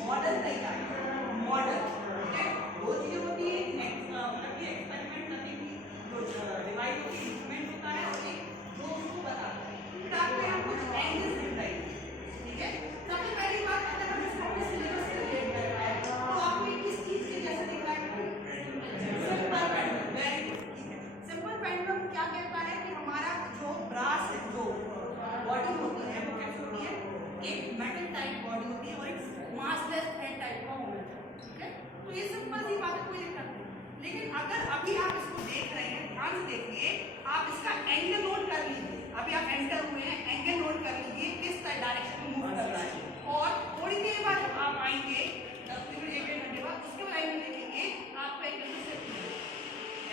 Model तैयार, model, ठीक है, वो चीजें होती है मतलब कि एक्सपेरिमेंट करने की जो डिवाइस होती है, इंस्ट्रूमेंट होता है, और एक जो उसको बताता है। फिर आपको यहाँ कुछ एंगल्स दिखाई, ठीक है। सबसे पहली बात, अगर हम इसको अपने सिलेबस से रिलेट कर रहा है तो आपको किस चीज के जैसा दिख रहा है? सिंपल पेंडुलम, वेरी गुड, ठीक है। सिंपल पेंडुलम क्या कहता है कि हमारा जो ब्रास है, जो बॉडी होती है वो कैसी होती है? एक मेटल टाइप बॉडी होती है और एक मासलेस थ्रेड टाइप का होना चाहिए, ठीक है। तो ये सिंपल सी बात है, कोई दिक्कत नहीं। लेकिन अगर अभी आप इसको देख रहे हैं, ध्यान से देखिए, आप इसका एंगल नोट कर लीजिए। अभी आप एंटर हुए हैं, एंगल नोट कर लीजिए किस डायरेक्शन में मूव कर रहा है। और थोड़ी देर बाद जब आप आएंगे 10 मिनट 1 घंटे बाद, उसके बाद आएंगे देखेंगे आपका एंगल से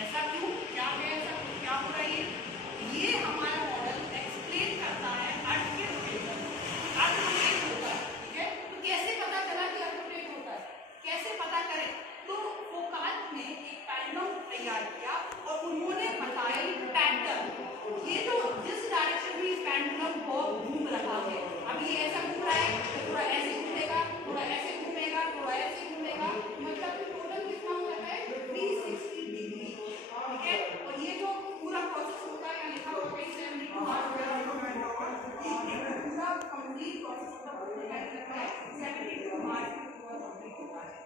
ऐसा क्यों, क्या है, ऐसा क्या हो रहा है? ये हमारा मॉडल एक्सप्लेन करता है अर्थ के रोटेशन, अर्थ रोटेट होता है, ठीक है। तो कैसे पता चला कि अर्थ रोटेट होता है, कैसे पता करें? तो फोकाल्ट ने एक पेंडुलम तैयार किया और उन्होंने बताया पैटर्न, ये जो जिस डायरेक्शन में पेंडुलम को घूम रहा है, अब ये ऐसा घूम रहा है तो थोड़ा ऐसे घूमेगा, थोड़ा ऐसे घूमेगा, थोड़ा ऐसे घूमेगा, मतलब टोटल कितना हो जाता है? 360 डिग्री, ठीक है। और ये जो पूरा प्रोसेस होता है, यहाँ लिखा होगा कहीं 72 आवर्स पूरा कंप्लीट प्रोसेस होता है, 72 आवर्स पूरा कंप्लीट होता है।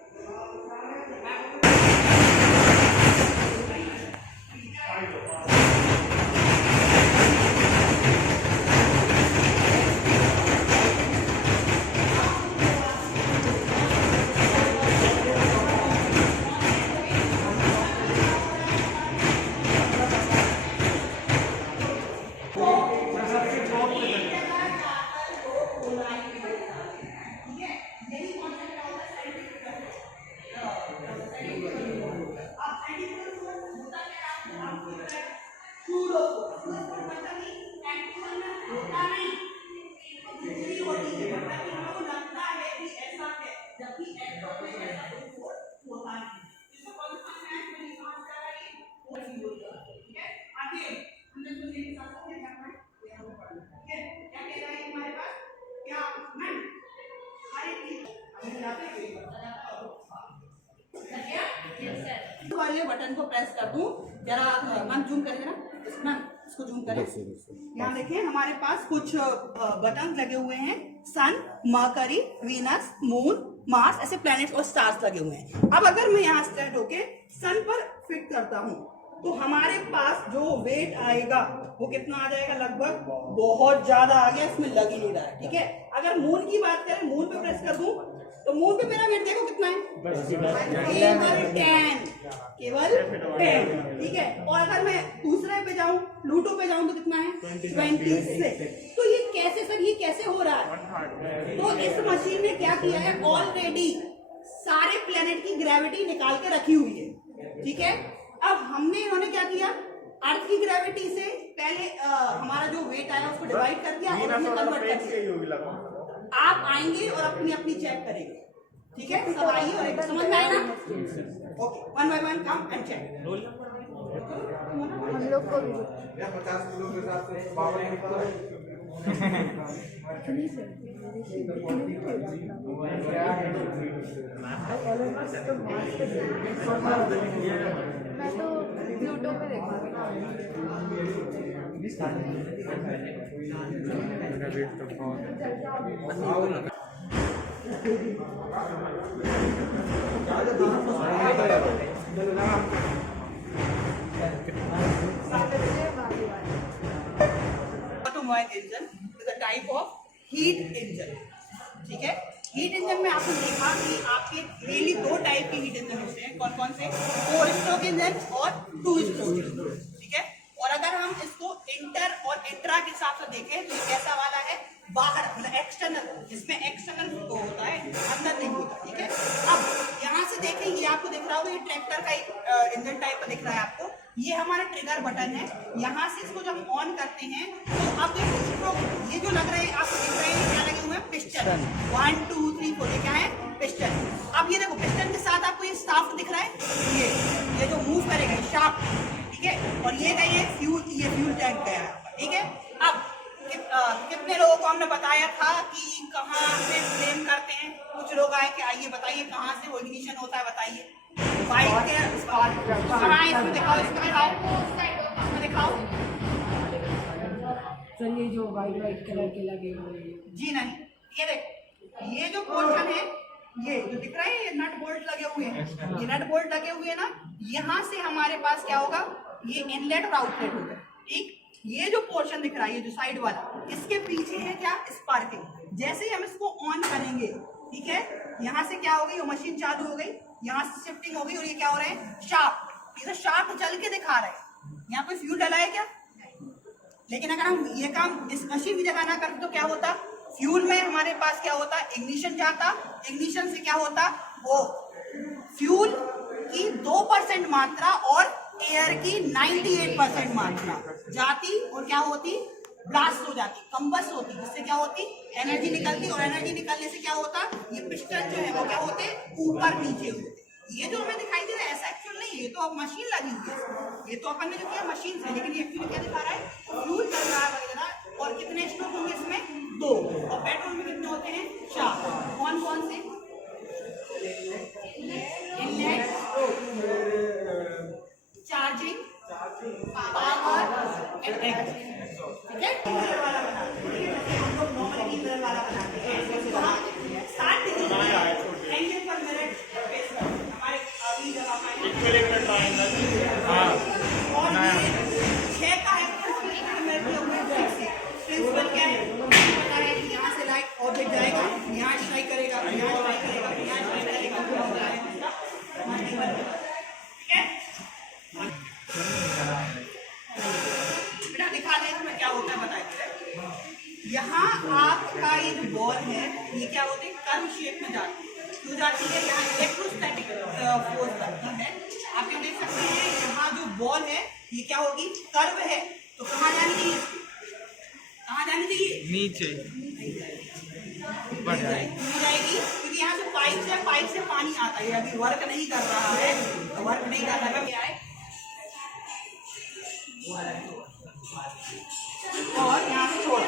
वाले बटन को प्रेस कर दूं, जरा मैम जूम करेंगे ना, मैम इसको जूम करें। यहाँ देखिए हमारे पास कुछ बटन लगे हुए हैं, सन, मरकरी, वीनस, मून, मार्स, ऐसे प्लैनेट्स और स्टार्स लगे हुए हैं। अब अगर मैं यहाँ स्टार्ट होके सन पर फिट करता हूँ तो हमारे पास जो वेट आएगा वो कितना आ जाएगा? लगभग बहुत ज्यादा आ गया, इसमें लग ही नहीं रहा है, ठीक है। अगर मून की बात करें, मून पे प्रेस कर दूं तो मून पे मेरा वेट देखो कितना है? केवल 10, ठीक है। और अगर मैं दूसरे पे जाऊं, प्लूटो पे जाऊं तो कितना है? 26। तो ये कैसे सर, ये कैसे हो रहा है? तो इस मशीन ने क्या किया है, ऑलरेडी सारे प्लेनेट की ग्रेविटी निकाल के रखी हुई है, ठीक है। अब हमने इन्होंने क्या किया, अर्थ की ग्रेविटी से पहले हमारा जो वेट आया उसको डिवाइड कर दिया और उसमें कन्वर्ट कर दिया। आप आएंगे और अपनी अपनी चेक करेंगे, ठीक है। सब आइए और एक समझ में आएगा, okay. 1 by 1 come and check. हम लोग को 50 किलो के साथ मैं तो प्लूटो पे देखा automobile engine is a type of heat engine, ठीक है। हीट इंजन में आपने देखा कि आपके डेली 2 टाइप के हीट इंजन होते हैं, कौन कौन से? 4 स्ट्रोक इंजन और 2 स्ट्रोक इंजन, ठीक है। और अगर हम इसको इंटर और इंट्रा के हिसाब से देखें तो कैसा वाला है? बाहर, मतलब एक्सटर्नल, जिसमें एक्सटर्नल वो होता है, अंदर नहीं होता, ठीक है। अब यहाँ से देखें, ये आपको दिख रहा होगा, ये ट्रैक्टर का एक इंजन टाइप का दिख रहा है आपको। ये हमारा ट्रिगर बटन है, यहाँ से इसको जब ऑन करते हैं तो अब देखो ये जो लग रहे हैं आपको दिख रहे हैं, क्या लगे हुए हैं? पिस्टन। 1 2 3 4, ये क्या है? पिस्टन। अब ये देखो पिस्टन के साथ आपको ये शाफ्ट दिख रहा है, ये जो मूव करेगा ये शाफ्ट, ठीक है। और ये गई है फ्यूल, ये फ्यूल टैंक गया है, ठीक है। अब कितने कितने लोगों को हमने बताया था कि कहाँ से फ्लेम करते हैं? कुछ लोग आए कि आइए बताइए कहाँ से वो इग्निशन होता है, बताइए। बाइक के कहाँ, इसमें दिखाओ, इसमें दिखाओ, इसमें दिखाओ। सर ये जो वाइट कलर के लगे हुए हैं, जी नहीं, ये देख, ये जो पोर्शन है, ये जो दिख रहा है, ये नट बोल्ट लगे हुए हैं, ये नट बोल्ट लगे हुए हैं ना, यहाँ से हमारे पास क्या होगा, ये इनलेट और आउटलेट होगा, ठीक। ये जो पोर्शन दिख रहा है, ये जो साइड वाला, इसके पीछे है क्या, स्पार्किंग। जैसे ही हम इसको ऑन करेंगे, ठीक है, यहाँ से क्या हो गई, वो मशीन चालू हो गई, यहाँ से शिफ्टिंग हो गई, और ये क्या हो रहा है, शाफ्ट, ये तो शाफ्ट चल के दिखा रहा है। यहाँ पे फ्यूल डला है क्या? लेकिन अगर हम ये काम इस मशीन की जगह ना करते तो क्या होता, फ्यूल में हमारे पास क्या होता, इग्निशन जाता, इग्निशन से क्या होता, वो फ्यूल की 2% मात्रा और एयर की 98% मात्रा जाती और क्या होती, ब्लास्ट हो जाती, कंबस होती, जिससे क्या होती, एनर्जी निकलती, और एनर्जी निकलने से क्या होता, ये पिस्टन जो है वो क्या होते, ऊपर नीचे होते। ये जो हमें दिखाई दे रहा है ऐसा एक्चुअल नहीं है, ये तो अब मशीन लगी हुई है, ये तो अपन ने जो किया मशीन से, लेकिन ये एक्चुअली क्या दिखा रहा है, फ्यूल चल रहा है वगैरह। और कितने स्ट्रोक होंगे इसमें, 2, और पेट्रोल में कितने होते हैं, 4। कौन कौन से, इनलेट, चार्जिंग, पावर, एग्जॉस्ट, ठीक है। मिरर वाला बनाते हैं, जैसे हम लोग नॉर्मली मिरर वाला बनाते हैं, 60 डिग्री एंगल पर मिरर फेस करते हैं। हमारे अभी जब आप और ये 6 का है, प्रिंसिपल क्या है, पता है कि यहाँ से लाइट ऑब्जेक्ट जाएगा, यहाँ स्ट्राइक करेगा, यहाँ स्ट्राइक करेगा, यहाँ स्ट्राइक करेगा, ठीक है। बेटा दिखा दें इसमें क्या होता है, बताइए। यहाँ आपका ये जो बॉल है, ये क्या होती है, कर्व शेप में जाती है, क्यों जाती है, यहाँ इलेक्ट्रोस्टैटिक फोर्स लगता है। आप ये देख सकते हैं, यहाँ जो बॉल है ये क्या होगी, कर्व है, तो कहाँ जानी चाहिए, कहाँ जानी चाहिए, नीचे बढ़ जाएगी, क्योंकि यहाँ जो पाइप से पानी आता है, अभी वर्क नहीं कर रहा है, वर्क नहीं कर रहा है, क्या है, और यहाँ से छोड़,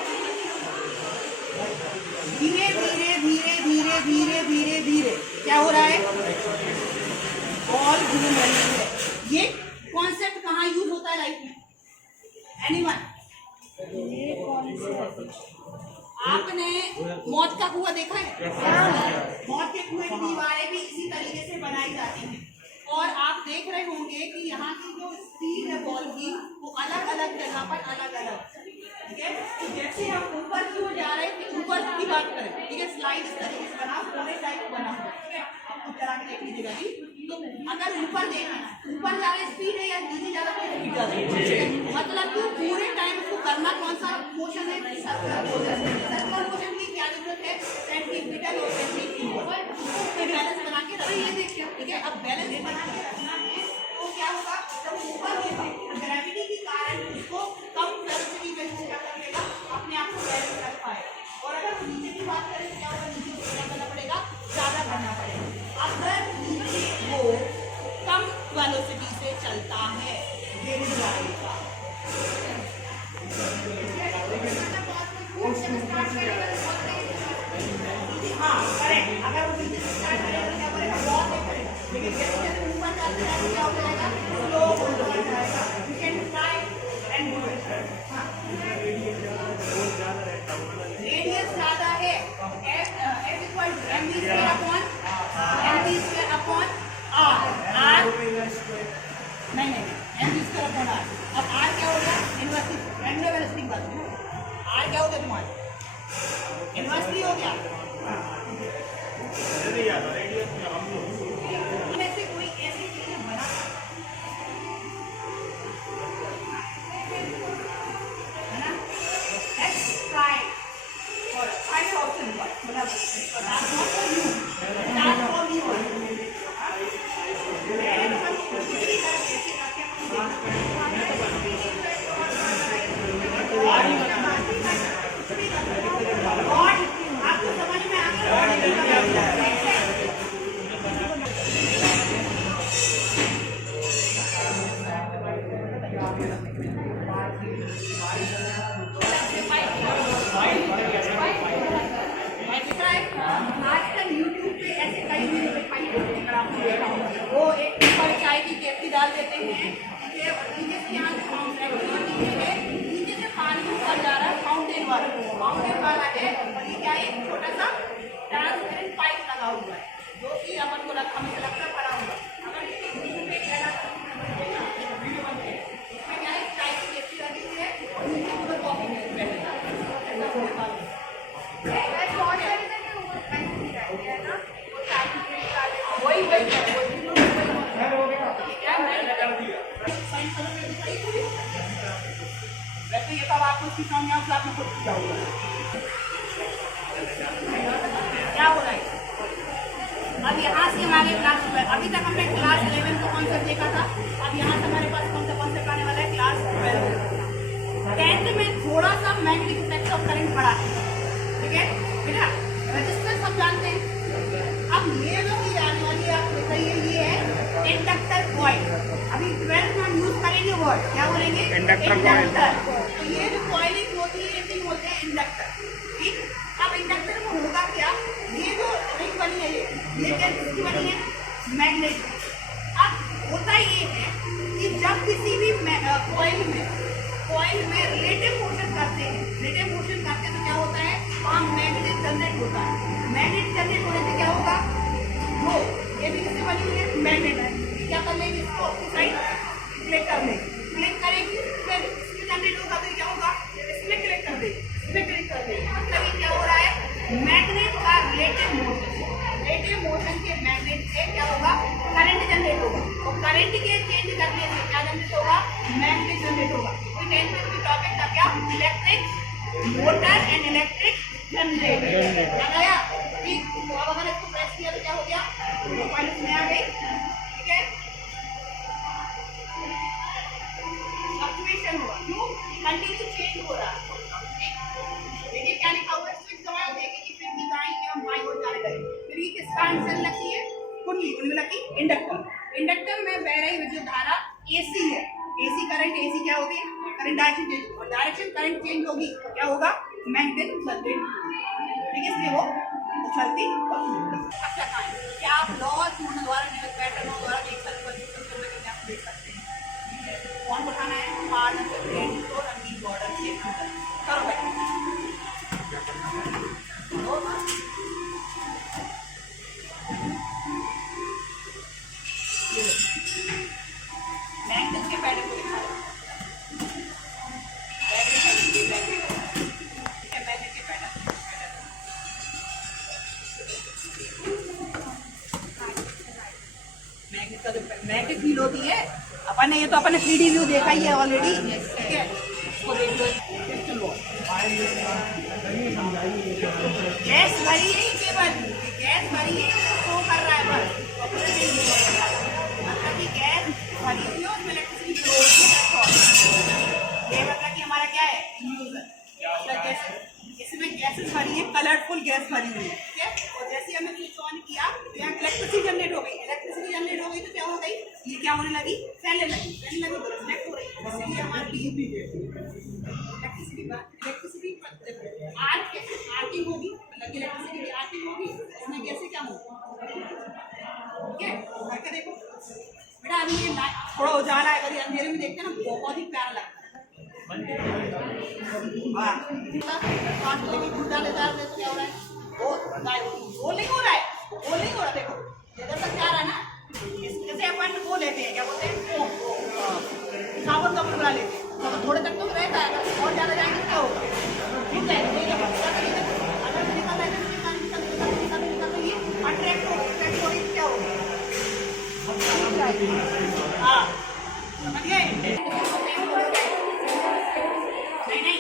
धीरे धीरे धीरे धीरे धीरे धीरे धीरे क्या हो रहा है, बॉल घूम रही है। ये कॉन्सेप्ट कहाँ यूज होता है लाइफ में, एनीवन? आपने मौत का कुआं देखा है? मौत के कुएं की दीवारें भी इसी तरीके से बनाई जाती हैं, और आप देख रहे होंगे कि यहाँ की जो स्पीड है बॉल की, वो अलग अलग जगह पर अलग अलग, ठीक है। तो जैसे हम ऊपर की ओर जा रहे थे, ऊपर की बात करें, ठीक है, स्लाइड इस तरीके से बना, पूरे टाइप बना हुआ, ठीक है, आपको चला के देख लीजिएगा जी। तो अगर ऊपर देखना, ऊपर ज्यादा स्पीड है या नीचे ज्यादा स्पीड ज्यादा है, मतलब कि पूरे टाइम उसको करना कौन सा मोशन है, सर्कुलर मोशन। सर्कुलर मोशन की क्या जरूरत है, सेंट्रीपिटल और सेंट्रीफ्यूगल, उसको बैलेंस बना के रखना, ये देखिए, ठीक है। अब बैलेंस बना के रखना है तो क्या होगा, जब ऊपर होगा ग्रेविटी के कारण उसको कम वेलोसिटी में वो क्या कर लेगा, अपने आप को बैलेंस कर पाएगा। और अगर नीचे की बात करें तो क्या होगा, नीचे को क्या करना पड़ेगा, ज्यादा करना पड़ेगा। अगर नीचे वो कम वेलोसिटी से चलता है, गिर जाएगा। हाँ करेक्ट, अगर वो नीचे से स्टार्ट करेगा तो क्या करेगा, बहुत देर करेगा, लेकिन जैसे जैसे ऊपर चलते जाएगा क्या हो जाएगा, स्लो हो जाएगा। You can try and do it. Radius ज्यादा है, F equal to mv square upon r, नहीं mv स्क्वायर अपॉन r। अब r क्या हो गया, इनवर्सली एंगुलर वेलोसिटी की बात है, r क्या हो गया तुम्हारा, इनवर्सली हो गया। ऐसे कोई ऐसी चीजें बना है ना, let's try for find option what, मतलब that's not for you, that's for me only। और आपको समझ फाउंटेन वाला है और ये क्या है, छोटा सा ट्रांसपेरेंट पाइप लगा हुआ है जो कि अपन को हमें लगता है पड़ा हुआ। अगर वीडियो में क्या वीडियो बनते हैं इसमें क्या है, चाय की केतली लगी हुई है और नीचे पूरा कॉफी बैठेगा, ऐसा होने वाला है। बहुत सारे जगह ऊपर पैसे दिखाई है ना, वो चाय की केतली वाले वही क्या वैसे ये तब आपको इसकी समझ में आपने खुद किया होगा क्या हो रहा है। अब यहाँ से हमारे क्लास अभी तक हमने क्लास 11 को कॉन्सेप्ट देखा था, अब यहाँ से हमारे पास कौन सा कॉन्सेप्ट आने वाला है, क्लास 12। 10th में थोड़ा सा मैग्नेटिक इफेक्ट ऑफ करंट पड़ा है, ठीक है बेटा। रजिस्टर सब जानते हैं। अब ये जो चीज आने वाली है आप बताइए, ये है इंडक्टर कॉइल। अभी 12th में हम यूज करेंगे वर्ड, क्या बोलेंगे, इंडक्टर। तो ये जो कॉइलिंग होती है इसे बोलते हैं इंडक्टर, ठीक। अब इंडक्टर में होगा क्या, ये जो रिंग बनी है ये क्या किसकी बनी है, मैग्नेट। अब होता ये है कि जब किसी भी कॉइल में रिलेटिव मोशन करते हैं, रिलेटिव मोशन करते हैं तो क्या होता है, वहाँ मैग्नेट जनरेट होता है। मैग्नेट जनरेट होने से क्या होगा, वो ये भी किससे बनी हुई है, मैग्नेट है। क्या कर लेंगे, इसको अपनी साइड क्लिक कर लेंगे, क्लिक करेंगे फिर इसमें जनरेट होगा, फिर क्या होगा, इसमें क्लिक कर देंगे, इसमें क्लिक कर देंगे। मतलब ये क्या हो रहा है, मैग्नेट का रिलेटिव मोशन के मैग्नेट से क्या होगा, करंट जनरेट होगा और करंट के चेंज करने से क्या जनरेट होगा, मैग्नेट जनरेट होगा। तो 10th में भी टॉपिक था क्या, electric motor and electric generator. याद आया, ठीक। तो अब अगर इसको प्रेस किया तो क्या हो गया, कॉइल इसमें आ गई, ठीक है। फ्लक्चुएशन हुआ, क्यों, कंटिन्यू चेंज हो रहा है। देखिए क्या लिखा हुआ है, स्विच दबाया, देखिए कि फिर की दाईं एवं बाईं ओर जाने लगी। फिर ये किसका आंसर लगती है, कुंडली लगी इंडक्टर। इंडक्टर में बह रही विद्युत धारा एसी है, एसी करंट, एसी क्या होगी, करंट डायरेक्शन चेंज, और डायरेक्शन करंट चेंज होगी, क्या होगा, मैग्नेट जनरेट, ठीक है, इसलिए वो उछलती। क्या आप लॉ द्वारा पैटर्न द्वारा देख सकते हो, देख सकते हैं कौन उठाना है, पार्ट और रंगीन बॉर्डर से करो भाई। मैग्नेट के पैटर्न को दिखा रहा हूं, मैग्नेट के पैटर्न मैग्नेट का जो मैग्नेटिक फील्ड होती है, अपन ने ये तो अपने 3D व्यू देखा ही है ऑलरेडी, ठीक है। इसको देख लो, गैस भरी है, केवल गैस भरी है, शो कर रहा है बस, मतलब कि गैस भरी हुई है, उसमें इलेक्ट्रिसिटी फ्लो होती है। ये मतलब कि हमारा क्या है, इसमें गैसेस भरी है, कलरफुल गैस भरी हुई है, ठीक है। और जैसे हमने स्विच ऑन किया तो यहाँ इलेक्ट्रिसिटी जनरेट हो गई, इलेक्ट्रिसिटी जनरेट हो गई तो क्या हो गई, ये क्या होने लगी, फैलने लगी, तो रिफ्लेक्ट हो रही है, इसलिए हमारी इलेक्ट्रिसिटी आर्किंग होगी, मतलब इलेक्ट्रिसिटी की आर्किंग होगी, इसमें कैसे क्या होगा, ठीक है। करके देखो बेटा, अभी ये थोड़ा उजाला है, कभी अंधेरे में देखते हैं ना, बहुत ही प्यारा लगता है। क्या हो रहा है, वो नहीं हो रहा है, वो नहीं हो रहा, देखो इधर तक जा रहा है ना, जैसे अपन वो लेते हैं, क्या बोलते हैं, साबुन का बुला लेते हैं, तो थोड़े तक तो रहता है, और ज़्यादा जाएंगे क्या होगा, ठीक है। अगर निकल ये अट्रैक्ट हो रही क्या होगा, हाँ समझ गए। नहीं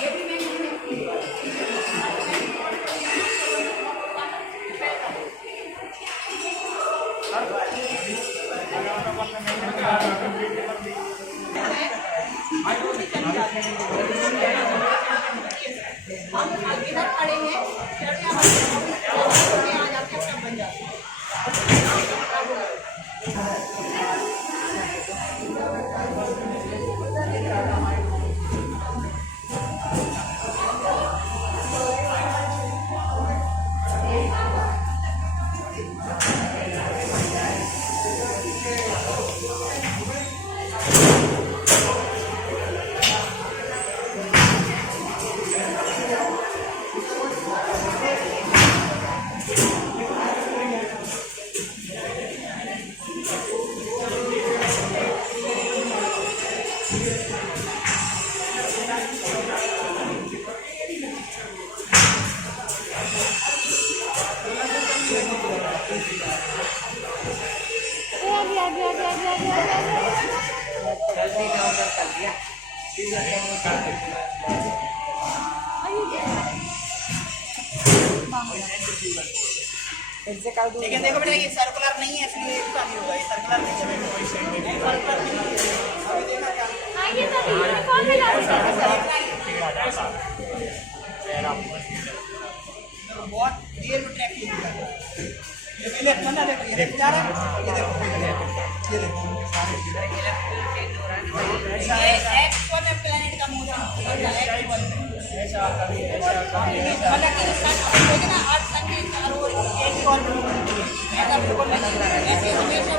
ये भी मैं काम हो जाता इससे कर दूँ लेकिन देखो बेटा ये सर्कुलर नहीं है इसलिए एक साल ही होगा, ये सर्कुलर नहीं है बेटा, नहीं सर्कुलर नहीं है। अभी देखना क्या है। हाँ ये तो यूनिफॉर्म में लगा देखो बहुत देर में ट्रैफिक हो जाता है। ये लेफ्ट बंदा देखो ये लेफ्ट जा रहा है, ये देखो ये देखो ये एक्स-1 प्लेनेट का मोशन एक्स-1 में मतलब कि इसका देखिए ना आज संडे चारों ओर एक्स-1 ऐसा बिल्कुल नहीं है, ऐसे हमेशा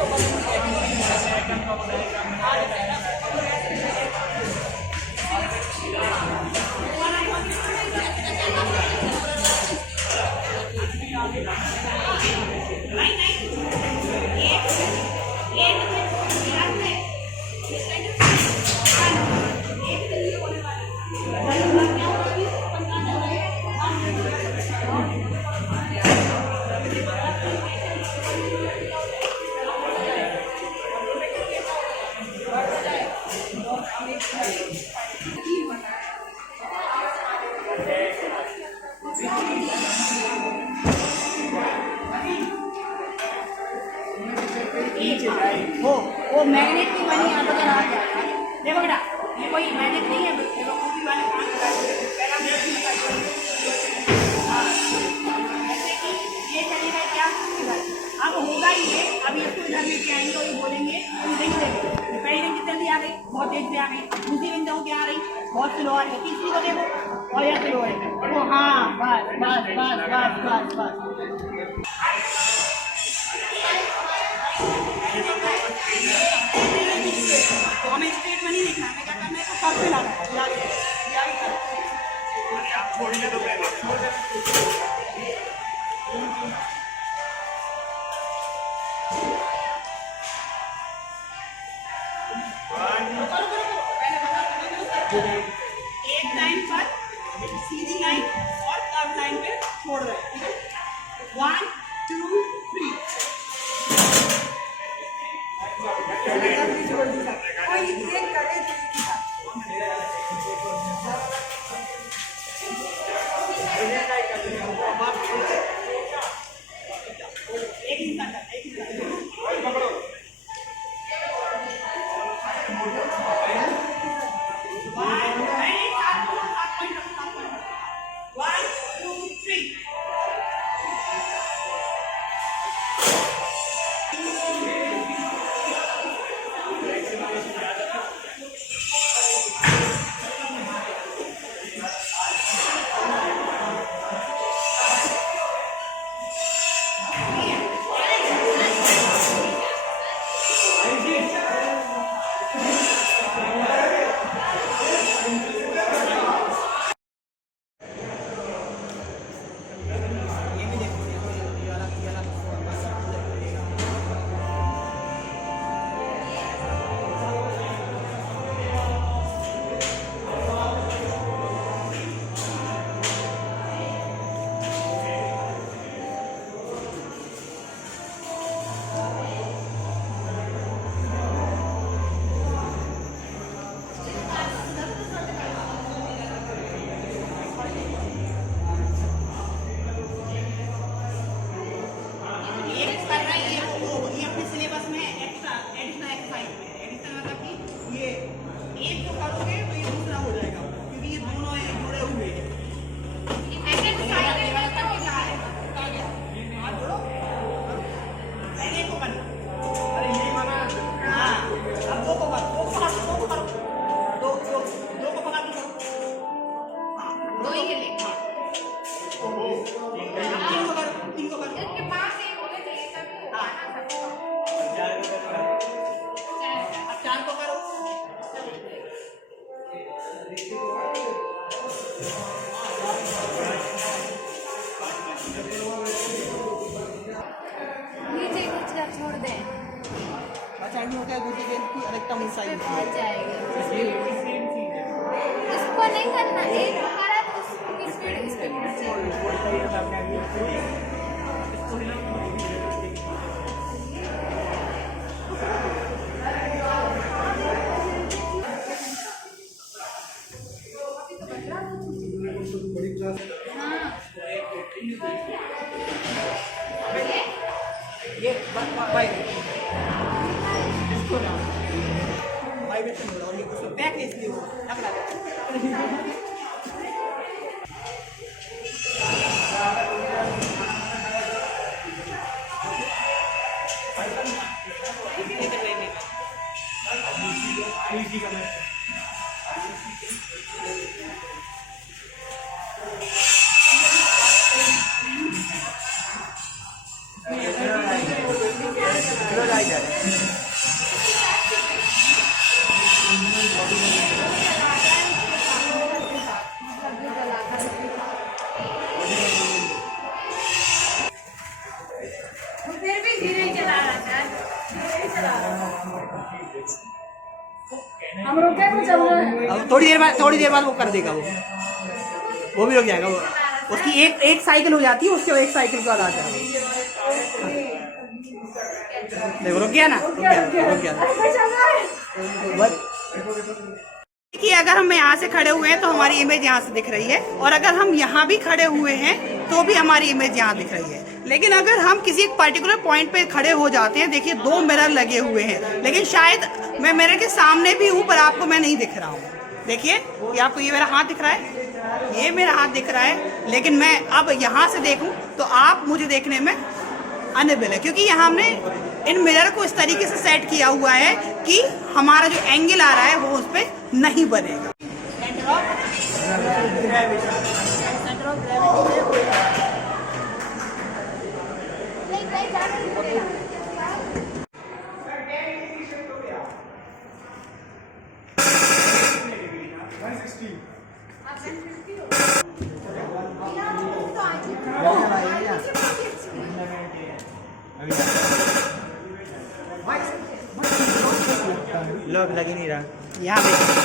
वो वो मैग्नेट की बनी यहाँ पर आ जाएगा। देखो बेटा ये कोई मैग्नेट नहीं है, देखो ऊपरी वाले काम कर रहा है पैरामीटर की बताइए। हाँ जैसे कि ये चलेगा क्या अब होगा ही ये, अभी इसको इधर लेके आएंगे और ये बोलेंगे रिंग देखो पहली रिंग जल्दी आ गई, बहुत तेज से आ गई, दूसरी रिंग देखो क्या आ रही, बहुत स्लो आ रही है, तीसरी को देखो और यह स्लो है। वो हाँ बस बस बस बस बस बस तो हमें स्ट्रेट में नहीं लिखना, हमें क्या करना है तो कब पे लाना है छोड़िए तो पहले छोड़ दे। एक लाइन पर सीधी लाइन और कर्व लाइन पे छोड़ रहे हैं, ठीक है 1 2 3 कोई एक करे छोड़ दें अच्छा हो गया दूसरी गेंद की अधिकतम ऊंचाई पहुंच जाएगी। इसको नहीं करना, एक हमारा तो उसकी स्पीड इस पे बड़ी क्लास हाँ वाइब्रेशन हो रहा है, उसको बैक इसलिए हो लग रहा है। फिर भी धीरे ही चला रहा था। हम रुके तो चल रहे हैं। अब थोड़ी देर बाद वो कर देगा, वो भी रुक जाएगा। वो उसकी एक साइकिल हो जाती है, उसके एक साइकिल के बाद आ जाएगा। देखो रुक गया ना, रुक गया ना। देखिए अगर हम यहाँ से खड़े हुए हैं तो हमारी इमेज यहाँ से दिख रही है, और अगर हम यहाँ भी खड़े हुए हैं तो भी हमारी इमेज यहाँ दिख रही है। लेकिन अगर हम किसी एक पर्टिकुलर पॉइंट पे खड़े हो जाते हैं, देखिए 2 मिरर लगे हुए हैं, लेकिन शायद मैं मिरर के सामने भी हूँ पर आपको मैं नहीं दिख रहा हूँ। देखिए ये आपको ये मेरा हाथ दिख रहा है, ये मेरा हाथ दिख रहा है, लेकिन मैं अब यहाँ से देखूँ तो आप मुझे देखने में अनेबल है, क्योंकि यहाँ हमने इन मिरर को इस तरीके से सेट किया हुआ है कि हमारा जो एंगल आ रहा है वो उस पर नहीं बनेगा। लोग लग ही नहीं रहा। यहाँ देखिए,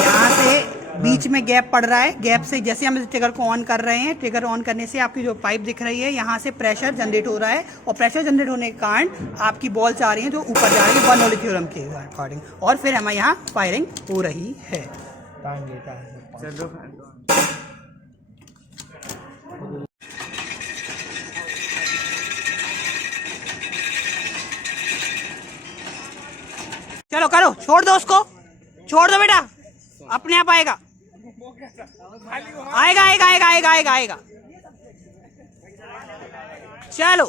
यहाँ से बीच में गैप पड़ रहा है, गैप से जैसे हम इस ट्रिगर को ऑन कर रहे हैं, ट्रिगर ऑन करने से आपकी जो पाइप दिख रही है यहाँ से प्रेशर जनरेट हो रहा है, और प्रेशर जनरेट होने के कारण आपकी बॉल्स आ रही हैं जो ऊपर जा रही है बर्नौली थ्योरम के अकॉर्डिंग, और फिर हमें यहाँ फायरिंग हो रही है। चलो करो, छोड़ दो उसको, छोड़ दो बेटा, अपने आप आएगा आएगा आएगा आएगा आएगा आएगा आएगा। चलो